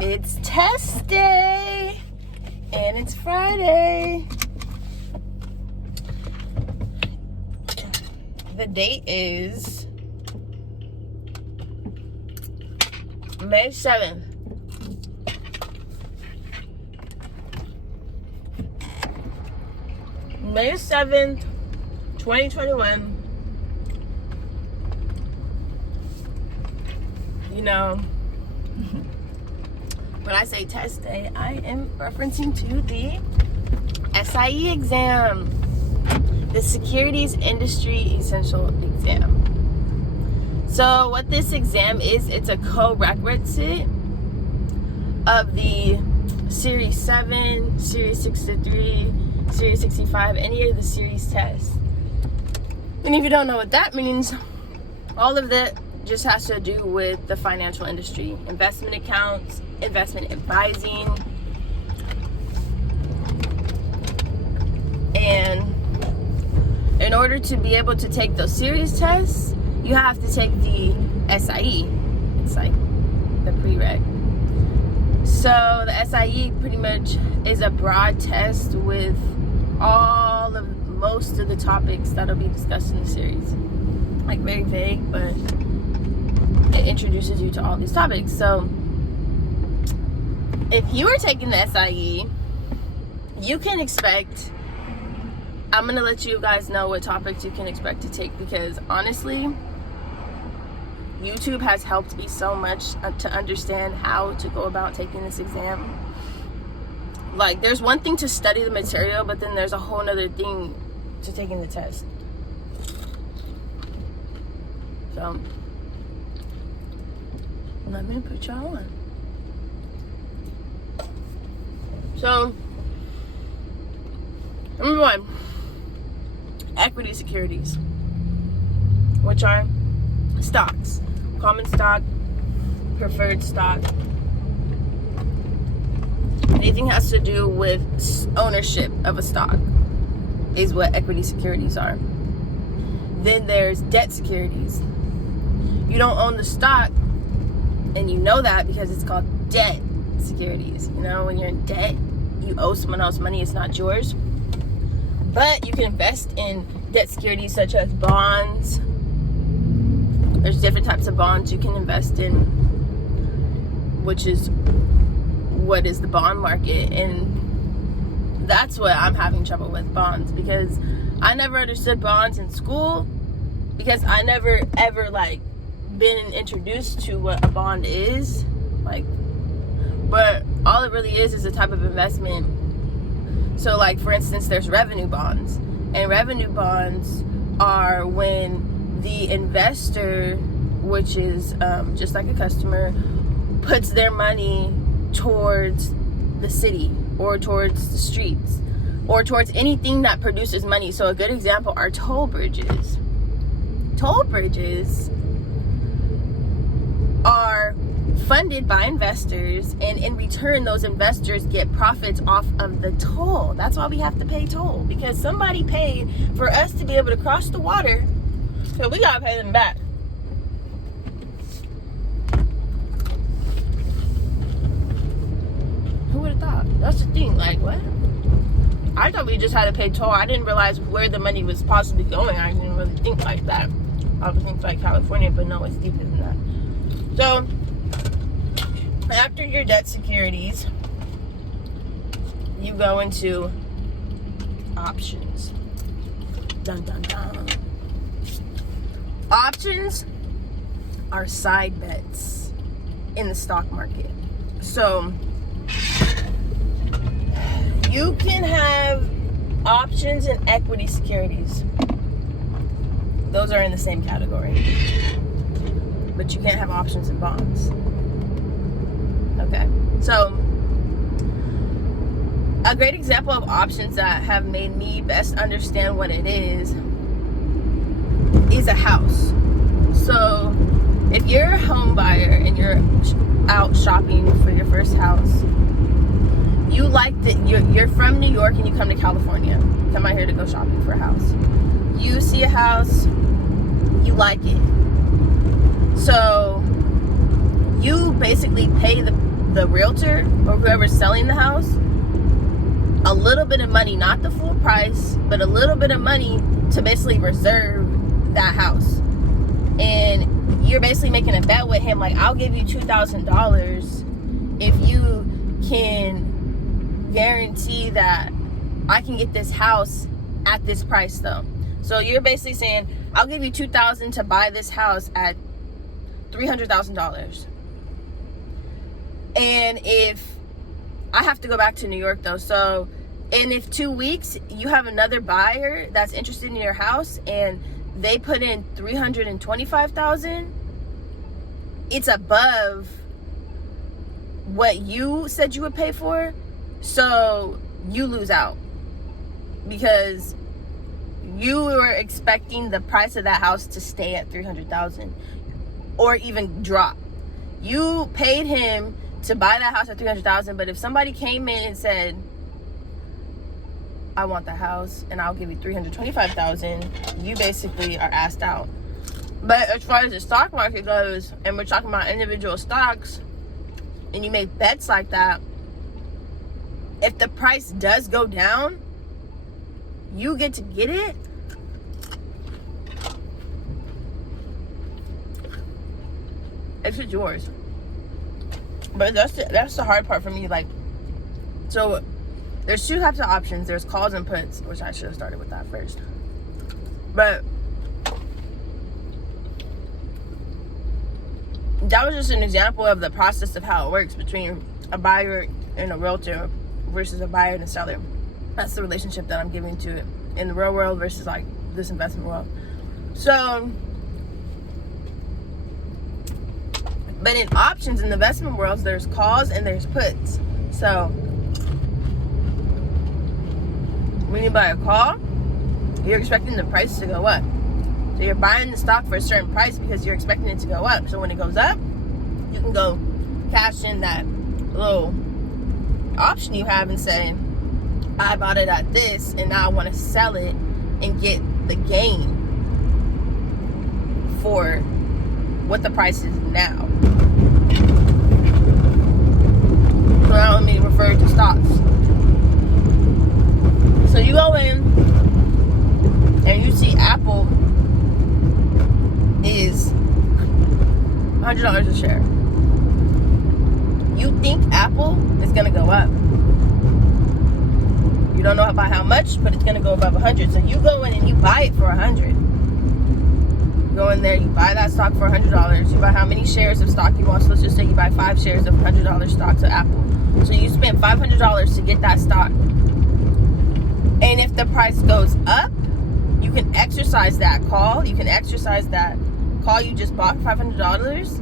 It's test day, and it's Friday. The date is May 7th. May 7th, 2021. You know, when I say test day, I am referencing to the SIE exam, the Securities Industry Essential Exam. So what this exam is, it's a co-requisite of the Series 7, Series 63, Series 65, any of the series tests. And if you don't know what that means, all of that just has to do with the financial industry, investment accounts, investment advising, and in order to be able to take those series tests, you have to take the SIE. It's like the prereq. So the SIE pretty much is a broad test with most of the topics that'll be discussed in the series. Like very vague, but it introduces you to all these topics. So if you are taking the SIE, you can expect, I'm going to let you guys know what topics you can expect to take, because honestly, YouTube has helped me so much to understand how to go about taking this exam. Like, there's one thing to study the material, but then there's a whole nother thing to taking the test. So let me put y'all on. So, number one, equity securities, which are stocks, common stock, preferred stock. Anything has to do with ownership of a stock is what equity securities are. Then there's debt securities. You don't own the stock, and you know that because it's called debt securities. You know, when you're in debt, you owe someone else money, it's not yours. But you can invest in debt securities such as bonds. There's different types of bonds you can invest in, which is what is the bond market. And that's what I'm having trouble with, bonds, because I never understood bonds in school, because I never ever been introduced to what a bond is, but all it really is a type of investment. So for instance, there's revenue bonds, and revenue bonds are when the investor, which is just like a customer, puts their money towards the city or towards the streets or towards anything that produces money. So a good example are toll bridges. Toll bridges are funded by investors, and in return those investors get profits off of the toll. That's why we have to pay toll, because somebody paid for us to be able to cross the water, so we gotta pay them back. Who would have thought? That's the thing, what? I thought we just had to pay toll. I didn't realize where the money was possibly going. I didn't really think like that. I would think California, but no, it's deeper than that. So after your debt securities, you go into options. Dun dun dun. Options are side bets in the stock market. So you can have options and equity securities. Those are in the same category. But you can't have options and bonds. Okay. So a great example of options that have made me best understand what it is a house. So if you're a home buyer and you're out shopping for your first house, you like that you're from New York and you come to California, come out here to go shopping for a house. You see a house, you like it. So you basically pay the the realtor or whoever's selling the house a little bit of money, not the full price, but a little bit of money to basically reserve that house. And you're basically making a bet with him, like, I'll give you $2,000 if you can guarantee that I can get this house at this price, though. So you're basically saying, I'll give you $2,000 to buy this house at $300,000. And if I have to go back to New York, though, so, and if 2 weeks you have another buyer that's interested in your house and they put in $325,000, it's above what you said you would pay for, so you lose out because you were expecting the price of that house to stay at $300,000 or even drop. You paid him to buy that house at $300,000, but if somebody came in and said, I want that house and I'll give you $325,000, you basically are asked out. But as far as the stock market goes, and we're talking about individual stocks, and you make bets like that, if the price does go down, you get to get it. It's just yours. But that's the hard part for me. Like, so there's two types of options. There's calls and puts, which I should have started with that first. But that was just an example of the process of how it works between a buyer and a realtor versus a buyer and a seller. That's the relationship that I'm giving to it in the real world versus like this investment world. So, but in options in the investment worlds, there's calls and there's puts. So when you buy a call, you're expecting the price to go up. So you're buying the stock for a certain price because you're expecting it to go up. So when it goes up, you can go cash in that little option you have and say, I bought it at this and now I want to sell it and get the gain for what the price is now. So now let me refer to stocks. So you go in and you see Apple is $100 a share. You think Apple is going to go up. You don't know by how much, but it's going to go above 100. So you go in and you buy it for 100. You go in there, you buy that stock for $100. You buy how many shares of stock you want. So let's just say you buy 5 shares of $100 stocks of Apple. So you spend $500 to get that stock. And if the price goes up, you can exercise that call. You can exercise that call you just bought for $500.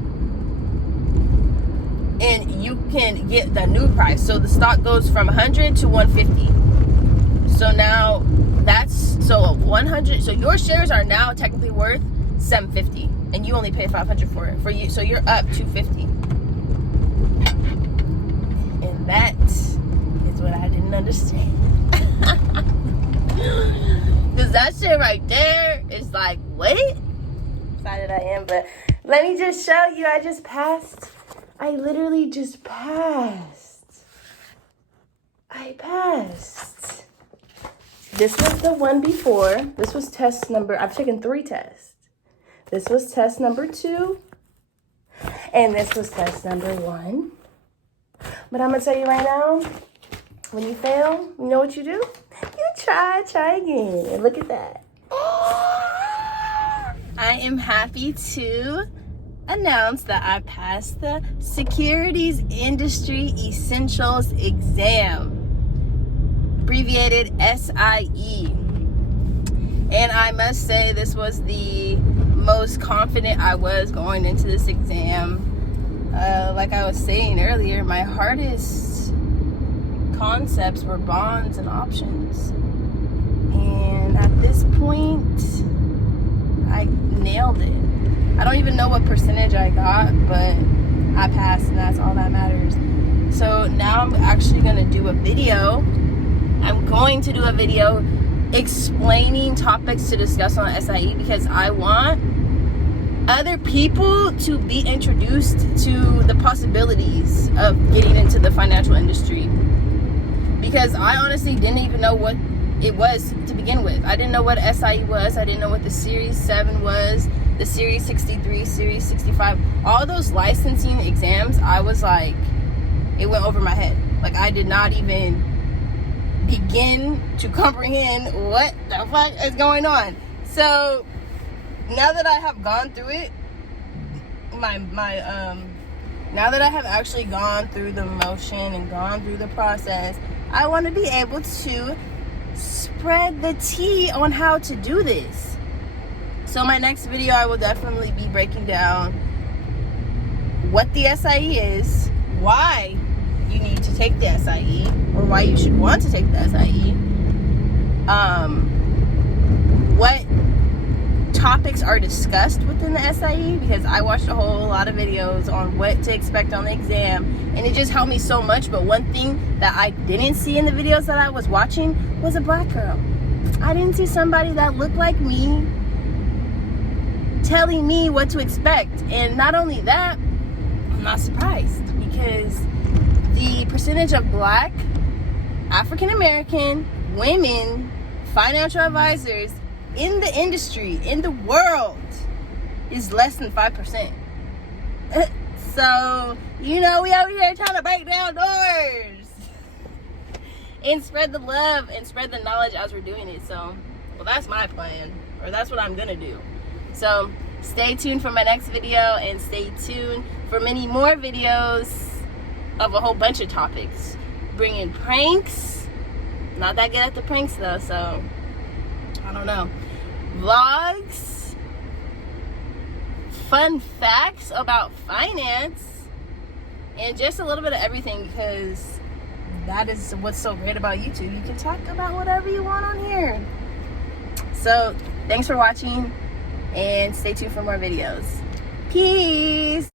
And you can get the new price. So the stock goes from 100 to 150. So now that's, so 100, so your shares are now technically worth $750 and you only pay $500 for it. For you, so you're up $250. And that is what I didn't understand. Because that shit right there is like, what? Excited I am, but let me just show you. I just passed. I literally just passed. I passed. This was the one before. This was test number, I've taken 3 tests. This was test number 2. And this was test number 1. But I'm going to tell you right now, when you fail, you know what you do? You try again. And look at that. I am happy to announce that I passed the Securities Industry Essentials exam, abbreviated SIE. And I must say this was the most confident I was going into this exam. Like I was saying earlier, my hardest concepts were bonds and options. And at this point, I nailed it. I don't even know what percentage I got, but I passed and that's all that matters. So now I'm actually going to do a video. I'm going to do a video explaining topics to discuss on SIE because I want other people to be introduced to the possibilities of getting into the financial industry, because I honestly didn't even know what it was to begin with. I didn't know what SIE was. I didn't know what the Series 7 was, the Series 63, Series 65. All those licensing exams, I was like, it went over my head. Like, I did not even begin to comprehend what the fuck is going on. So now that I have gone through it, now that I have actually gone through the motion and gone through the process, I want to be able to spread the tea on how to do this. So my next video, I will definitely be breaking down what the SIE is, why you need to take the SIE, or why you should want to take the SIE, what topics are discussed within the SIE, because I watched a whole lot of videos on what to expect on the exam, and it just helped me so much. But one thing that I didn't see in the videos that I was watching was a black girl. I didn't see somebody that looked like me telling me what to expect. And not only that, I'm not surprised, because the percentage of black African American women financial advisors in the industry, in the world, is less than 5%. So, you know, we over here trying to break down doors and spread the love and spread the knowledge as we're doing it. So, well, that's my plan, or that's what I'm gonna do. So stay tuned for my next video, and stay tuned for many more videos of a whole bunch of topics. Bringing pranks, not that good at the pranks though, so I don't know. Vlogs, fun facts about finance, and just a little bit of everything, because that is what's so great about YouTube. You can talk about whatever you want on here. So thanks for watching, and stay tuned for more videos. Peace.